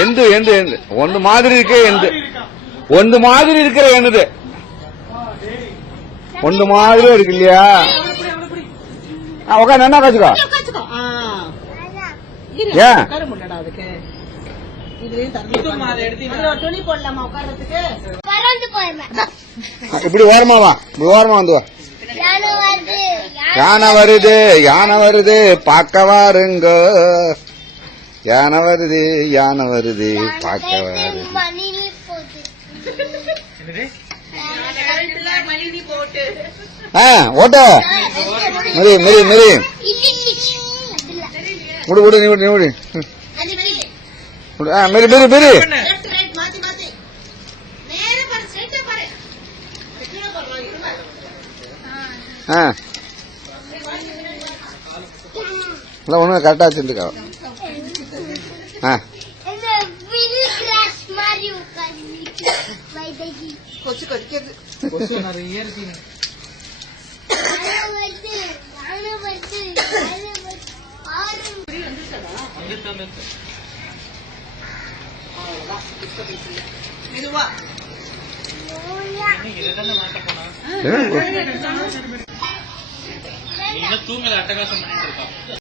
எந்து எந்து எந்து ஒன்று மாதிரி இருக்கே எந்து ஒன்று மாதிரி இருக்கிற என்னது ஒன்று மாதிரியே இருக்கு இல்லையா? உட்காந்து என்ன காய்ச்சிக்கோ ஏன் இப்படி ஓரமாவா இப்படி ஓரமா வந்து வா. யானை வருது யானை வருது பார்க்க வாருங்க யானை வருது யானை வருது பார்க்க வாரு. ஓட்ட மெரி மெரி மெரி முடி முடி நீ முடி நீ முடி மெரி மெரி மெரி ஒண்ணு கரெக்டா வச்சுருக்கா. தூங்கல அட்டகாசம் பண்ணிட்டு இருக்கோம்.